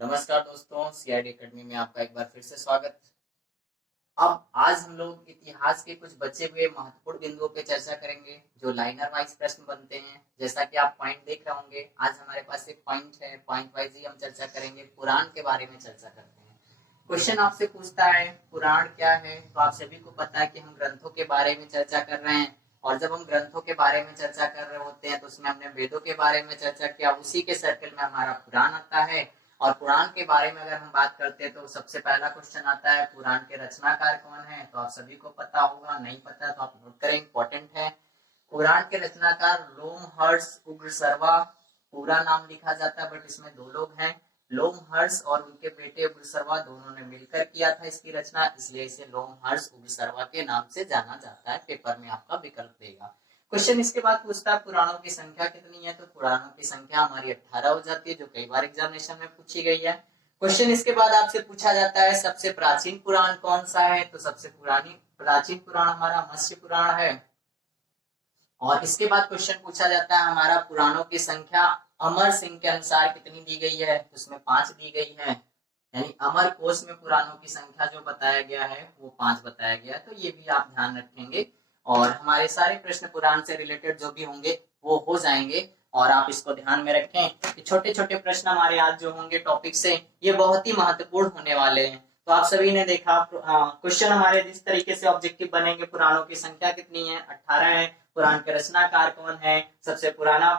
नमस्कार दोस्तों, CID academy में आपका एक बार फिर से स्वागत। अब आज हम लोग इतिहास के कुछ बचे हुए महत्वपूर्ण बिंदुओं पे चर्चा करेंगे जो लाइनर वाइज प्रश्न बनते हैं। जैसा कि आप पॉइंट देख रहे होंगे, आज हमारे पास एक पॉइंट है, पॉइंट वाइज ही हम चर्चा करेंगे। पुराण के बारे में चर्चा करते हैं। क्वेश्चन आपसे पूछता है पुराण क्या है, तो आप सभी को पता है कि हम ग्रंथों के बारे में चर्चा कर रहे हैं। और जब हम ग्रंथों के बारे में चर्चा कर रहे होते हैं तो उसमें हमने वेदों के बारे में चर्चा किया, उसी के सर्कल में हमारा पुराण आता है। और पुराण के बारे में अगर हम बात करते हैं तो सबसे पहला क्वेश्चन आता है पुराण के रचनाकार कौन है। तो आप सभी को पता होगा, नहीं पता तो आप नोट करें, इंपॉर्टेंट है। पुराण के रचनाकार लोमहर्ष उग्रसर्वा पूरा नाम लिखा जाता है, बट इसमें दो लोग हैं, लोमहर्ष और उनके बेटे उग्रसर्वा, दोनों ने मिलकर किया था इसकी रचना, इसलिए इसे लोमहर्ष उग्रसर्वा के नाम से जाना जाता है। पेपर में आपका विकल्प देगा। क्वेश्चन इसके बाद पूछता है पुराणों की संख्या कितनी है। तो पुराणों की संख्या हमारी 18 हो जाती है, जो कई बार एग्जामिनेशन में पूछी गई है। क्वेश्चन इसके बाद आपसे पूछा जाता है सबसे प्राचीन पुराण कौन सा है। तो सबसे प्राचीन पुराण हमारा मत्स्य पुराण है। और इसके बाद क्वेश्चन पूछा जाता है हमारा पुराणों की संख्या अमर सिंह के अनुसार कितनी दी गई है। तो उसमें 5 दी गई है, यानी अमर कोश में पुराणों की संख्या जो बताया गया है वो 5 बताया गया है। तो ये भी आप ध्यान रखेंगे और हमारे सारे प्रश्न पुराण से रिलेटेड जो भी होंगे वो हो जाएंगे। और आप इसको ध्यान में रखें कि छोटे छोटे प्रश्न हमारे आज जो होंगे टॉपिक से, ये बहुत ही महत्वपूर्ण होने वाले हैं। तो आप सभी ने देखा क्वेश्चन हमारे जिस तरीके से ऑब्जेक्टिव बनेंगे, पुराणों की संख्या कितनी है, 18 है, पुराण के रचनाकार कौन है, सबसे पुराना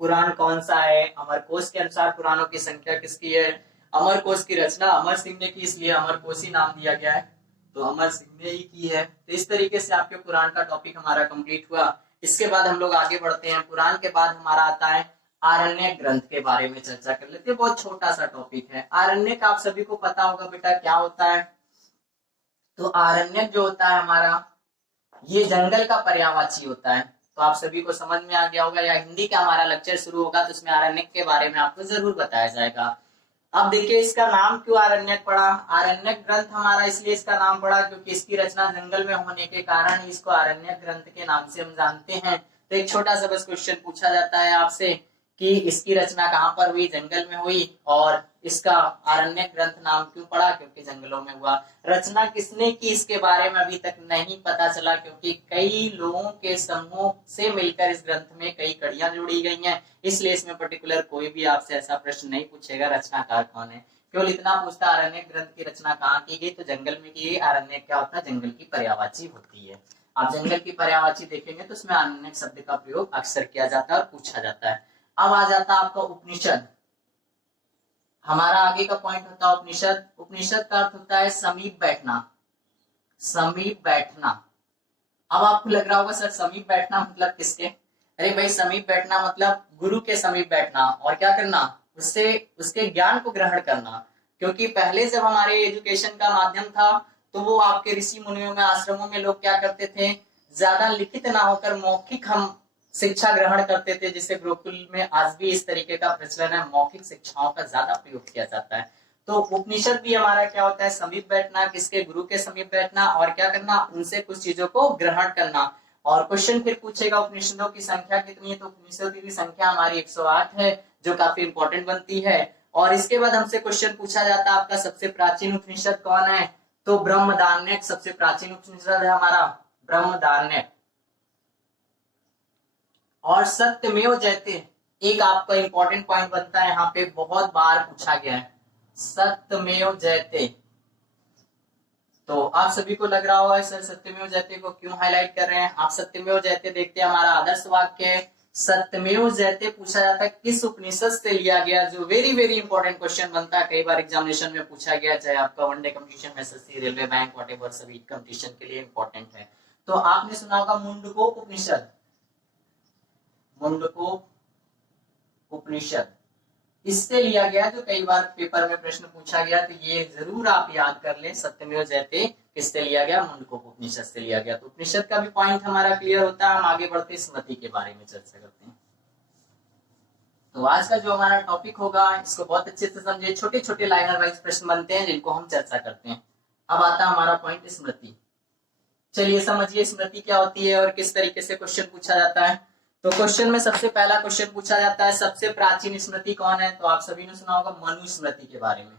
पुराण कौन सा है, अमरकोश के अनुसार पुराणों की संख्या किसकी है, अमरकोश की रचना अमर सिंह ने की इसलिए अमरकोशी नाम दिया गया है, तो अमर सिंह ने ही की है। तो इस तरीके से आपके पुराण का टॉपिक हमारा कंप्लीट हुआ। इसके बाद हम लोग आगे बढ़ते हैं। पुराण के बाद हमारा आता है आरण्यक ग्रंथ के बारे में चर्चा कर लेते हैं। बहुत छोटा सा टॉपिक है। आरण्यक आप सभी को पता होगा बेटा क्या होता है। तो आरण्यक जो होता है हमारा, ये जंगल का पर्यायवाची होता है। तो आप सभी को समझ में आ गया होगा, या हिंदी का हमारा लेक्चर शुरू होगा तो उसमें आरण्यक के बारे में आपको जरूर बताया जाएगा। अब देखिए इसका नाम क्यों आरण्यक पड़ा। आरण्यक ग्रंथ हमारा इसलिए इसका नाम पड़ा क्योंकि इसकी रचना जंगल में होने के कारण ही इसको आरण्यक ग्रंथ के नाम से हम जानते हैं। तो एक छोटा सा बस क्वेश्चन पूछा जाता है आपसे कि इसकी रचना कहाँ पर हुई, जंगल में हुई, और इसका आरण्यक ग्रंथ नाम क्यों पड़ा, क्योंकि जंगलों में हुआ। रचना किसने की इसके बारे में अभी तक नहीं पता चला, क्योंकि कई लोगों के समूह से मिलकर इस ग्रंथ में कई कड़ियां जोड़ी गई हैं, इसलिए इसमें पर्टिकुलर कोई भी आपसे ऐसा प्रश्न नहीं पूछेगा रचनाकार कौन है। केवल इतना पूछता आरण्यक ग्रंथ की रचना कहाँ की गई, तो जंगल में की गई। आरण्यक क्या होता है, जंगल की पर्यायवाची होती है। आप जंगल की पर्यायवाची देखेंगे तो उसमें आरण्यक शब्द का प्रयोग अक्सर किया जाता है और पूछा जाता है। अब आ जाता है आपका उपनिषद। हमारा आगे का पॉइंट होता है उपनिषद। उपनिषद का अर्थ होता है समीप बैठना, समीप बैठना। अब आपको लग रहा होगा सर समीप बैठना मतलब किसके। अरे भाई समीप बैठना मतलब गुरु के समीप बैठना और क्या करना, उससे उसके ज्ञान को ग्रहण करना। क्योंकि पहले जब हमारे एजुकेशन का माध्यम था तो वो आपके ऋषि मुनियों में, आश्रमों में लोग क्या करते थे, ज्यादा लिखित ना होकर मौखिक हम शिक्षा ग्रहण करते थे, जिसे गुरुकुल में आज भी इस तरीके का प्रचलन है, मौखिक शिक्षाओं का ज्यादा प्रयोग किया जाता है। तो उपनिषद भी हमारा क्या होता है, समीप बैठना, किसके, गुरु के समीप बैठना और क्या करना, उनसे कुछ चीजों को ग्रहण करना। और क्वेश्चन फिर पूछेगा उपनिषदों की संख्या कितनी है। तो उपनिषदों की संख्या हमारी 108 है, जो काफी इंपॉर्टेंट बनती है। और इसके बाद हमसे क्वेश्चन पूछा जाता है आपका सबसे प्राचीन उपनिषद कौन है। तो ब्रह्मदारण्यक सबसे प्राचीन उपनिषद है हमारा, ब्रह्मदारण्यक। और सत्यमेव जयते एक आपका इंपॉर्टेंट पॉइंट बनता है, यहाँ पे बहुत बार पूछा गया है, सत्यमेव जयते। तो आप सभी को लग रहा होगा सर सत्यमेव जयते को क्यों हाईलाइट कर रहे हैं। आप सत्यमेव जयते देखते हैं, हमारा आदर्श वाक्य है सत्यमेव जयते। पूछा जाता है किस उपनिषद से लिया गया, जो वेरी वेरी इंपॉर्टेंट क्वेश्चन बनता है, कई बार एग्जामिनेशन में पूछा गया, चाहे आपका वनडे कंपटीशन में, एसएससी, रेलवे, बैंक, व्हाटएवर, सभी कंपटीशन के लिए इंपॉर्टेंट है। तो आपने सुना होगा मुंडकोप उपनिषद, मुंडकोप उपनिषद इससे लिया गया, जो कई बार पेपर में प्रश्न पूछा गया, तो ये जरूर आप याद कर लें, सत्यमेव जयते किससे लिया गया, मुंडकोप उपनिषद से लिया गया। तो उपनिषद का भी पॉइंट हमारा क्लियर होता है। हम आगे बढ़ते स्मृति के बारे में चर्चा करते हैं। तो आज का जो हमारा टॉपिक होगा इसको बहुत अच्छे से समझे, छोटे छोटे लाइनर वाइज प्रश्न बनते हैं जिनको हम चर्चा करते हैं। अब आता है हमारा पॉइंट स्मृति। चलिए समझिए स्मृति क्या होती है और किस तरीके से क्वेश्चन पूछा जाता है। तो क्वेश्चन में सबसे पहला क्वेश्चन पूछा जाता है सबसे प्राचीन स्मृति कौन है, तो आप सभी ने सुना होगा मनुस्मृति के बारे में।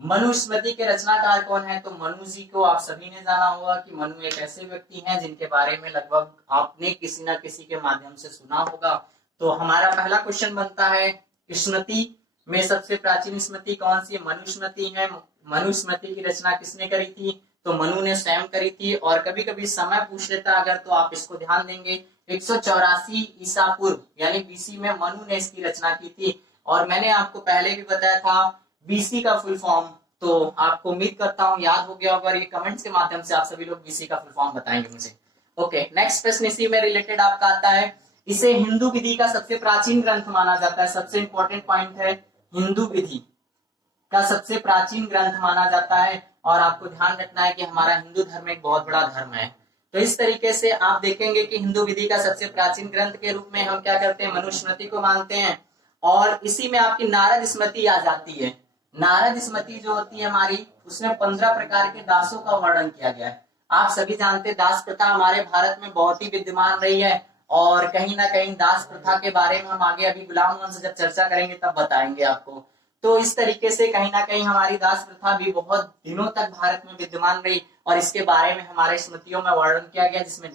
मनुस्मृति के रचनाकार कौन है, तो मनु जी को आप सभी ने जाना होगा कि मनु एक ऐसे व्यक्ति हैं जिनके बारे में लगभग आपने किसी ना किसी के माध्यम से सुना होगा। तो हमारा पहला क्वेश्चन बनता है स्मृति में सबसे प्राचीन स्मृति कौन सी, मनुस्मृति है। मनुस्मृति की रचना किसने करी थी, तो मनु ने स्वयं करी थी। और कभी कभी समय पूछ लेता अगर, तो आप इसको ध्यान देंगे 184 ईसा पूर्व यानी बीसी में मनु ने इसकी रचना की थी। और मैंने आपको पहले भी बताया था बीसी का फुल फॉर्म, तो आपको उम्मीद करता हूं याद हो गया होगा। ये कमेंट्स के माध्यम से आप सभी लोग बीसी का फुल फॉर्म बताएंगे मुझे। ओके, नेक्स्ट प्रश्न इसी में रिलेटेड आपका आता है, इसे हिंदू विधि का सबसे प्राचीन ग्रंथ माना जाता है। सबसे इंपॉर्टेंट पॉइंट है, हिंदू विधि का सबसे प्राचीन ग्रंथ माना जाता है। और आपको ध्यान रखना है कि हमारा हिंदू धर्म एक बहुत बड़ा धर्म है। तो इस तरीके से आप देखेंगे कि हिंदू विधि का सबसे प्राचीन ग्रंथ के रूप में हम क्या करते हैं, मनुस्मृति को मानते हैं। और इसी में आपकी नारद स्मृति आ जाती है। नारद स्मृति जो होती है हमारी, उसमें 15 प्रकार के दासों का वर्णन किया गया है। आप सभी जानते हैं दास प्रथा हमारे भारत में बहुत ही विद्यमान रही है। और कहीं ना कहीं दास प्रथा के बारे में हम आगे अभी गुलाम वंश जब चर्चा करेंगे तब बताएंगे आपको। तो इस तरीके से कहीं ना कहीं हमारी दास प्रथा भी बहुत दिनों तक भारत में विद्यमान रही और इसके बारे में हमारे स्मृतियों में वर्णन किया गया, जिसमें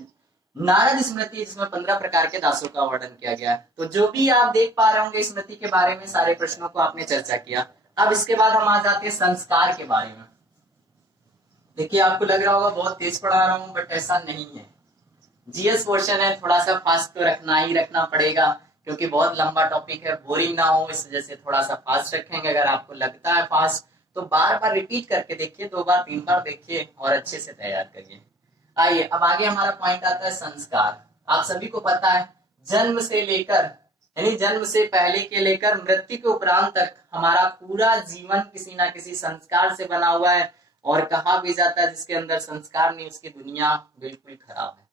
नारद स्मृति जिसमें 15 प्रकार के दासों का वर्णन किया गया है। तो जो भी आप देख पा रहे होंगे स्मृति के बारे में सारे प्रश्नों को आपने चर्चा किया। अब इसके बाद हम आ जाते हैं संस्कार के बारे में। देखिए आपको लग रहा होगा बहुत तेज पढ़ा रहा हूं, बट ऐसा नहीं है। जीएस पोर्शन है, थोड़ा सा फास्ट तो रखना पड़ेगा क्योंकि बहुत लंबा टॉपिक है, बोरिंग ना हो इस वजह से थोड़ा सा फास्ट रखेंगे। अगर आपको लगता है फास्ट तो बार बार रिपीट करके देखिए, 2 बार 3 बार देखिए और अच्छे से तैयार करिए। आइए अब आगे हमारा पॉइंट आता है संस्कार। आप सभी को पता है जन्म से लेकर यानी जन्म से पहले के लेकर मृत्यु के उपरांत तक हमारा पूरा जीवन किसी ना किसी संस्कार से बना हुआ है। और कहा भी जाता है जिसके अंदर संस्कार नहीं उसकी दुनिया बिल्कुल खराब है।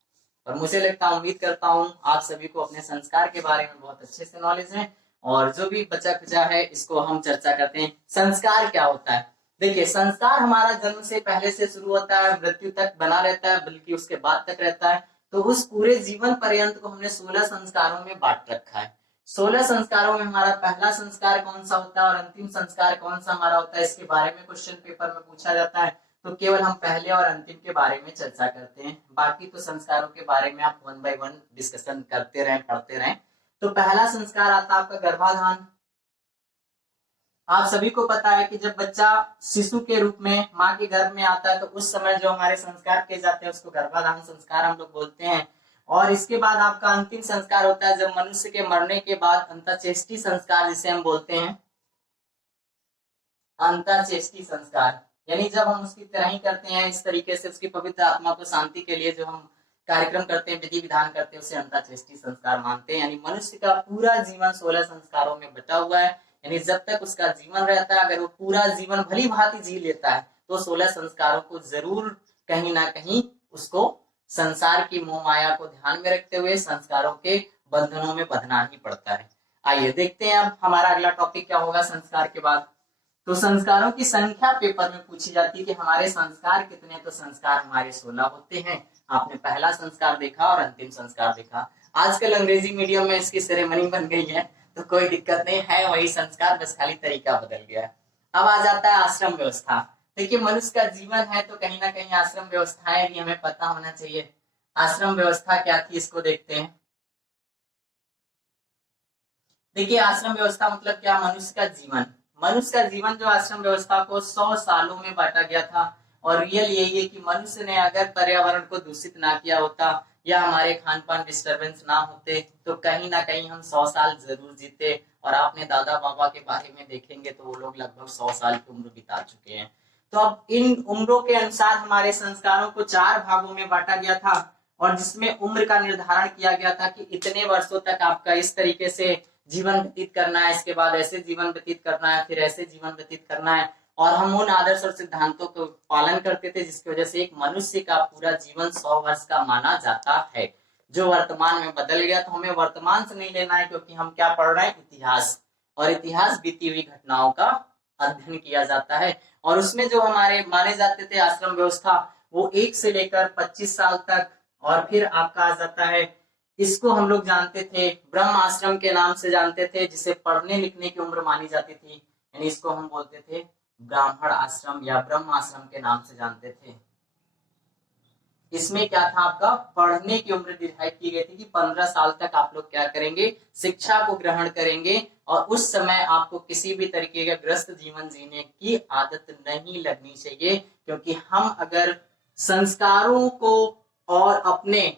और मुझे लगता है, उम्मीद करता हूं आप सभी को अपने संस्कार के बारे में बहुत अच्छे से नॉलेज है। और जो भी बचा खुचा है इसको हम चर्चा करते हैं। संस्कार क्या होता है, देखिए संस्कार हमारा जन्म से पहले से शुरू होता है, मृत्यु तक बना रहता है, बल्कि उसके बाद तक रहता है। तो उस पूरे जीवन पर्यंत को हमने 16 संस्कारों में बांट रखा है। 16 संस्कारों में हमारा पहला संस्कार कौन सा होता है और अंतिम संस्कार कौन सा हमारा होता है, इसके बारे में क्वेश्चन पेपर में पूछा जाता है। तो केवल हम पहले और अंतिम के बारे में चर्चा करते हैं, बाकी तो संस्कारों के बारे में आप 1 बाय 1 डिस्कशन करते रहें, पढ़ते रहें। तो पहला संस्कार आता है आपका गर्भाधान। आप सभी को पता है कि जब बच्चा शिशु के रूप में माँ के गर्भ में आता है तो उस समय जो हमारे संस्कार किए जाते हैं उसको गर्भाधान संस्कार हम लोग बोलते हैं। और इसके बाद आपका अंतिम संस्कार होता है जब मनुष्य के मरने के बाद, अंत्येष्टि संस्कार जिसे हम बोलते हैं। अंत्येष्टि संस्कार यानी जब हम उसकी तरह ही करते हैं, इस तरीके से उसकी पवित्र आत्मा को शांति के लिए जो हम कार्यक्रम करते हैं, विधि विधान करते हैं, उसे अंत्येष्टि संस्कार मानते हैं। यानी मनुष्य का पूरा जीवन 16 संस्कारों में बटा हुआ है। यानी जब तक उसका जीवन रहता है, अगर वो पूरा जीवन भली भांति जी लेता है तो 16 संस्कारों को जरूर कहीं ना कहीं उसको संसार की मोह माया को ध्यान में रखते हुए संस्कारों के बंधनों में बंधना ही पड़ता है। आइए देखते हैं अब हमारा अगला टॉपिक क्या होगा संस्कार के बाद। तो संस्कारों की संख्या पेपर में पूछी जाती है कि हमारे संस्कार कितने, तो संस्कार हमारे 16 होते हैं। आपने पहला संस्कार देखा और अंतिम संस्कार देखा। आजकल अंग्रेजी मीडियम में इसकी सेरेमनी बन गई है तो कोई दिक्कत नहीं है, वही संस्कार, बस खाली तरीका बदल गया है। अब आ जाता है आश्रम व्यवस्था। देखिए मनुष्य का जीवन है तो कहीं ना कहीं आश्रम व्यवस्थाएं भी हमें पता होना चाहिए। आश्रम व्यवस्था क्या थी इसको देखते हैं। देखिए आश्रम व्यवस्था मतलब क्या, मनुष्य का जीवन। मनुष्य का जीवन जो आश्रम व्यवस्था को 100 सालों में बांटा गया था। और रियल यही है कि मनुष्य ने अगर पर्यावरण को दूषित ना किया होता या हमारे खान पान डिस्टर्बेंस ना होते तो कहीं ना कहीं हम 100 साल जरूर जीते। और आपने दादा बाबा के बारे में देखेंगे तो वो लोग लगभग 100 साल की उम्र बिता चुके हैं। तो अब इन उम्रों के अनुसार हमारे संस्कारों को 4 भागों में बांटा गया था और जिसमें उम्र का निर्धारण किया गया था कि इतने वर्षों तक आपका इस तरीके से जीवन व्यतीत करना है, इसके बाद ऐसे जीवन व्यतीत करना है, फिर ऐसे जीवन व्यतीत करना है। और हम उन आदर्श और सिद्धांतों को पालन करते थे जिसकी वजह से एक मनुष्य का पूरा जीवन 100 वर्ष का माना जाता है, जो वर्तमान में बदल गया। तो हमें वर्तमान से नहीं लेना है क्योंकि हम क्या पढ़ रहे हैं, इतिहास। और इतिहास बीती हुई घटनाओं का अध्ययन किया जाता है। और उसमें जो हमारे माने जाते थे आश्रम व्यवस्था वो 1 से लेकर 25 साल तक। और फिर आपका आ जाता है इसको हम लोग जानते थे ब्रह्म आश्रम के नाम से जानते थे, जिसे पढ़ने लिखने की उम्र मानी जाती थी, यानी इसको हम बोलते थे ब्राह्मण आश्रम या ब्रह्म आश्रम के नाम से जानते थे। इसमें क्या था, आपका पढ़ने की उम्र निर्धारित की गई थी कि 15 साल तक आप लोग क्या करेंगे, शिक्षा को ग्रहण करेंगे, और उस समय आपको किसी भी तरीके का ग्रस्त जीवन जीने की आदत नहीं लगनी चाहिए, क्योंकि हम अगर संस्कारों को और अपने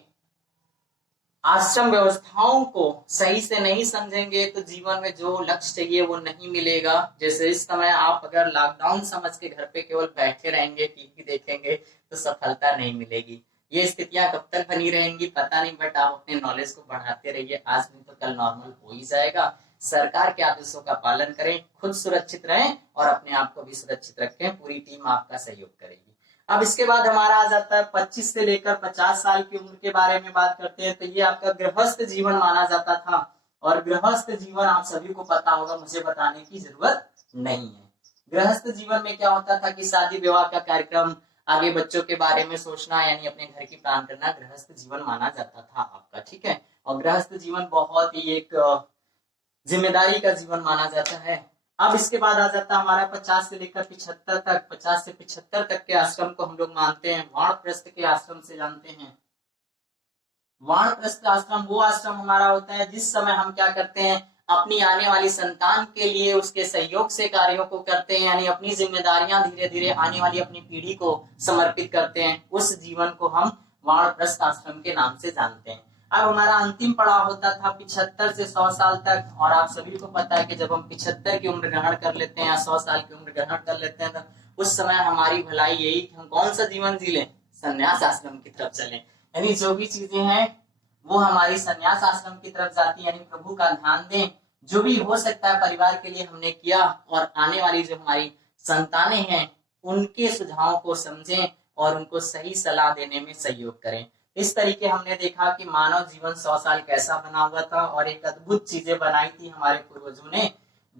आश्रम व्यवस्थाओं को सही से नहीं समझेंगे तो जीवन में जो लक्ष्य चाहिए वो नहीं मिलेगा। जैसे इस समय आप अगर लॉकडाउन समझ के घर पे केवल बैठे रहेंगे, टीवी देखेंगे, तो सफलता नहीं मिलेगी। ये स्थितियां कब तक बनी रहेंगी पता नहीं, बट आप अपने नॉलेज को बढ़ाते रहिए, आज नहीं तो कल नॉर्मल हो ही जाएगा। सरकार के आदेशों का पालन करें, खुद सुरक्षित रहें और अपने आप को भी सुरक्षित रखें, पूरी टीम आपका सहयोग करेगी। अब इसके बाद हमारा आ जाता है 25 से लेकर 50 साल की उम्र के बारे में बात करते हैं। तो ये आपका गृहस्थ जीवन माना जाता था, और गृहस्थ जीवन आप सभी को पता होगा, मुझे बताने की जरूरत नहीं है। गृहस्थ जीवन में क्या होता था कि शादी विवाह का कार्यक्रम, आगे बच्चों के बारे में सोचना, यानी अपने घर की प्लान करना, गृहस्थ जीवन माना जाता था आपका, ठीक है। और गृहस्थ जीवन बहुत ही एक जिम्मेदारी का जीवन माना जाता है। अब इसके बाद आ जाता है हमारा 50 से लेकर 75 तक। 50 से 75 तक के आश्रम को हम लोग मानते हैं वानप्रस्थ के आश्रम से जानते हैं। वानप्रस्थ आश्रम वो आश्रम हमारा होता है जिस समय हम क्या करते हैं, अपनी आने वाली संतान के लिए उसके सहयोग से कार्यों को करते हैं, यानी अपनी जिम्मेदारियां धीरे धीरे आने वाली अपनी पीढ़ी को समर्पित करते हैं। उस जीवन को हम वानप्रस्थ आश्रम के नाम से जानते हैं। अब हमारा अंतिम पड़ाव होता था 75 से 100 साल तक, और आप सभी को पता है कि जब हम 75 की उम्र ग्रहण कर लेते हैं या 100 साल की उम्र ग्रहण कर लेते हैं, तो उस समय हमारी भलाई यही कि हम कौन सा जीवन जी लें, संन्यास आश्रम की तरफ चलें। यानी जो भी चीजें हैं वो हमारी संन्यास आश्रम की तरफ जाती है, यानी प्रभु का ध्यान दें, जो भी हो सकता है परिवार के लिए हमने किया, और आने वाली जो हमारी संतानें हैं उनके सुझावों को समझें और उनको सही सलाह देने में सहयोग करें। इस तरीके हमने देखा कि मानव जीवन 100 साल कैसा बना हुआ था, और एक अद्भुत चीजें बनाई थी हमारे पूर्वजों ने,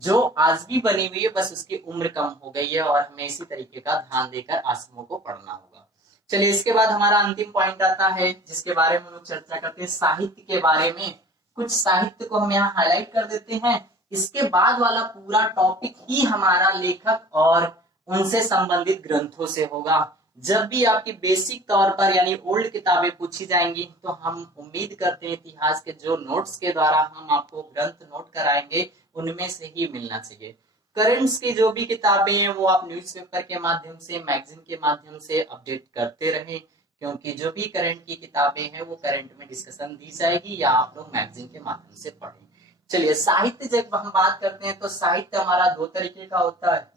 जो आज भी बनी हुई है, बस उसकी उम्र कम हो गई है, और हमें इसी तरीके का ध्यान देकर आश्रमों को पढ़ना होगा। चलिए इसके बाद हमारा अंतिम पॉइंट आता है जिसके बारे में हम लोग चर्चा करते हैं, साहित्य के बारे में। कुछ साहित्य को हम यहाँ हाईलाइट कर देते हैं। इसके बाद वाला पूरा टॉपिक ही हमारा लेखक और उनसे संबंधित ग्रंथों से होगा। जब भी आपकी बेसिक तौर पर यानी ओल्ड किताबें पूछी जाएंगी, तो हम उम्मीद करते हैं इतिहास के जो नोट्स के द्वारा हम आपको ग्रंथ नोट कराएंगे उनमें से ही मिलना चाहिए। करंट्स की जो भी किताबें हैं वो आप न्यूज़पेपर के माध्यम से, मैगजीन के माध्यम से अपडेट करते रहें, क्योंकि जो भी करंट की किताबें हैं वो करंट में डिस्कशन दी जाएगी या आप लोग मैगजीन के माध्यम से पढ़ें। चलिए साहित्य जब हम बात करते हैं तो साहित्य हमारा दो तरीके का होता है।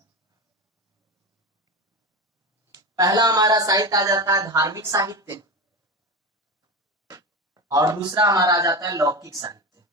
पहला हमारा साहित्य आ जाता है धार्मिक साहित्य, और दूसरा हमारा आ जाता है लौकिक साहित्य।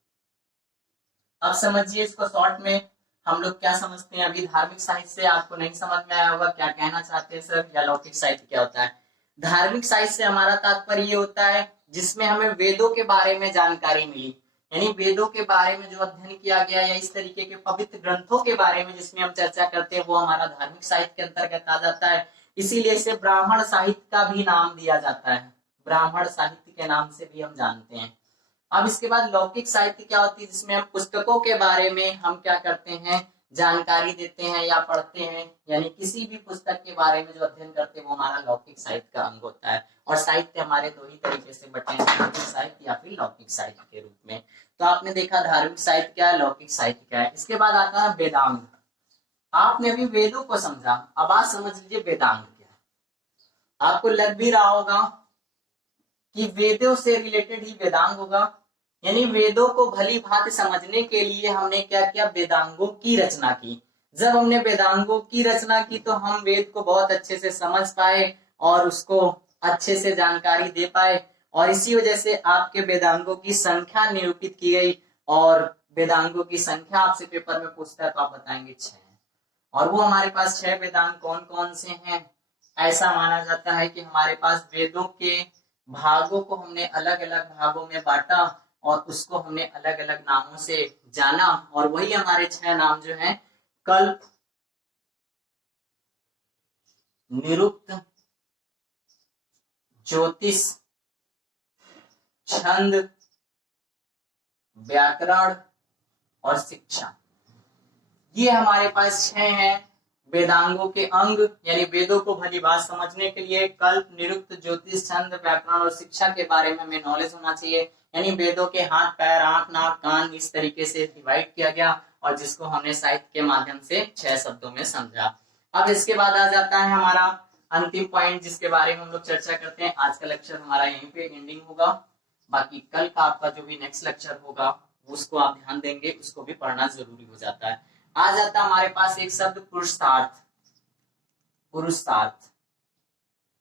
अब समझिए इसको शॉर्ट में हम लोग क्या समझते हैं। अभी धार्मिक साहित्य से आपको नहीं समझ में आया होगा क्या कहना चाहते हैं सर, या लौकिक साहित्य क्या होता है। धार्मिक साहित्य से हमारा तात्पर्य ये होता है जिसमें हमें वेदों के बारे में जानकारी मिली, यानी वेदों के बारे में जो अध्ययन किया गया या इस तरीके के पवित्र ग्रंथों के बारे में जिसमें हम चर्चा करते हैं वो हमारा धार्मिक साहित्य के अंतर्गत आ जाता है। इसीलिए इसे ब्राह्मण साहित्य का भी नाम दिया जाता है, ब्राह्मण साहित्य के नाम से भी हम जानते हैं। अब इसके बाद लौकिक साहित्य क्या होती है, जिसमें हम पुस्तकों के बारे में हम क्या करते हैं, जानकारी देते हैं या पढ़ते हैं, यानी किसी भी पुस्तक के बारे में जो अध्ययन करते हैं वो हमारा लौकिक साहित्य का अंग होता है। और साहित्य हमारे दो ही तरीके से बटे हैं, धार्मिक साहित्य या फिर लौकिक साहित्य के रूप में। तो आपने देखा धार्मिक साहित्य क्या है, लौकिक साहित्य क्या है। इसके बाद आता है वेदांग। आपने अभी वेदों को समझा, अब आज समझ लीजिए वेदांग क्या है। आपको लग भी रहा होगा कि वेदों से रिलेटेड ही वेदांग होगा, यानी वेदों को भली भांति समझने के लिए हमने क्या किया, वेदांगों की रचना की। जब हमने वेदांगों की रचना की तो हम वेद को बहुत अच्छे से समझ पाए और उसको अच्छे से जानकारी दे पाए, और इसी वजह से आपके वेदांगों की संख्या निरूपित की गई। और वेदांगों की संख्या आपसे पेपर में पूछता है तो आप बताएंगे 6, और वो हमारे पास 6 वेदांग कौन कौन से हैं। ऐसा माना जाता है कि हमारे पास वेदों के भागों को हमने अलग अलग भागों में बांटा और उसको हमने अलग अलग नामों से जाना, और वही हमारे 6 नाम जो हैं, कल्प, निरुक्त, ज्योतिष, छंद, व्याकरण और शिक्षा, ये हमारे पास 6 हैं वेदांगों के अंग, यानी वेदों को भली बात समझने के लिए कल्प, निरुक्त, ज्योतिष, छंद, व्याकरण और शिक्षा के बारे में हमें नॉलेज होना चाहिए। यानी वेदों के हाथ, पैर, आंख, नाक, कान इस तरीके से डिवाइड किया गया और जिसको हमने साहित्य के माध्यम से 6 शब्दों में समझा। अब इसके बाद आ जाता है हमारा अंतिम पॉइंट जिसके बारे में हम लोग चर्चा करते हैं। आज का लेक्चर हमारा यहीं पे एंडिंग होगा, बाकी कल का आपका जो भी नेक्स्ट लेक्चर होगा उसको आप ध्यान देंगे, उसको भी पढ़ना जरूरी हो जाता है। आ जाता है हमारे पास एक शब्द पुरुषार्थ। पुरुषार्थ,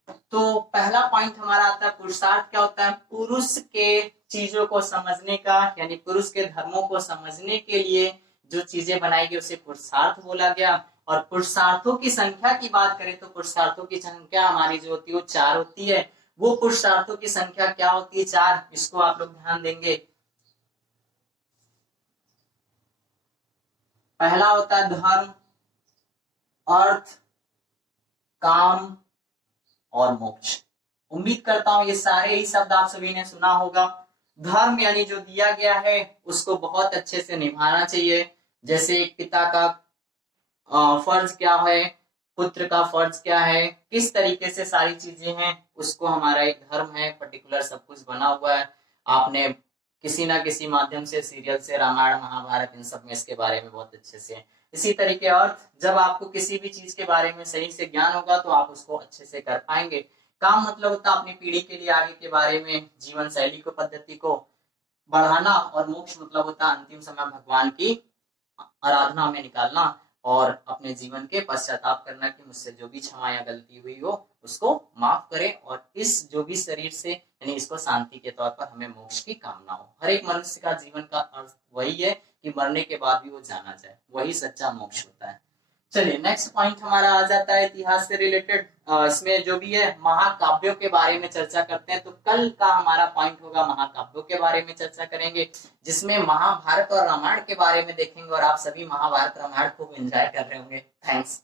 तो पहला पॉइंट हमारा आता है पुरुषार्थ क्या होता है? पुरुष के चीजों को समझने का, यानी पुरुष के धर्मों को समझने के लिए जो चीजें बनाई गई उसे पुरुषार्थ बोला गया। और पुरुषार्थों की संख्या की बात करें तो पुरुषार्थों की संख्या हमारी जो होती है वो 4 होती है। वो पुरुषार्थों की संख्या क्या होती है? 4, इसको आप लोग ध्यान देंगे। पहला होता है धर्म, अर्थ, काम और मोक्ष। उम्मीद करता हूं ये सारे ही शब्द आप सभी ने सुना होगा। धर्म यानी जो दिया गया है उसको बहुत अच्छे से निभाना चाहिए। जैसे एक पिता का फर्ज क्या है, पुत्र का फर्ज क्या है, किस तरीके से सारी चीजें हैं, उसको हमारा एक धर्म है पर्टिकुलर, सब कुछ बना हुआ है। आपने किसी ना किसी माध्यम से सीरियल से, रामायण, महाभारत, इन सब में इसके बारे में बहुत अच्छे से। इसी तरीके अर्थ, जब आपको किसी भी चीज के बारे में सही से ज्ञान होगा तो आप उसको अच्छे से कर पाएंगे। काम मतलब होता है अपनी पीढ़ी के लिए आगे के बारे में जीवन शैली को, पद्धति को बढ़ाना। और मोक्ष मतलब होता है अंतिम समय भगवान की आराधना में निकालना और अपने जीवन के पश्चाताप करना कि मुझसे जो भी क्षमा या गलती हुई हो उसको माफ करें और इस जो भी शरीर से, यानी इसको शांति के तौर पर हमें मोक्ष की कामना हो। हर एक मनुष्य का जीवन का अर्थ वही है कि मरने के बाद भी वो जाना जाए, वही सच्चा मोक्ष होता है। चलिए नेक्स्ट पॉइंट हमारा आ जाता है इतिहास से रिलेटेड। इसमें जो भी है महाकाव्यों के बारे में चर्चा करते हैं। तो कल का हमारा पॉइंट होगा महाकाव्यों के बारे में चर्चा करेंगे, जिसमें महाभारत और रामायण के बारे में देखेंगे और आप सभी महाभारत रामायण खूब एंजॉय कर रहे होंगे। थैंक्स।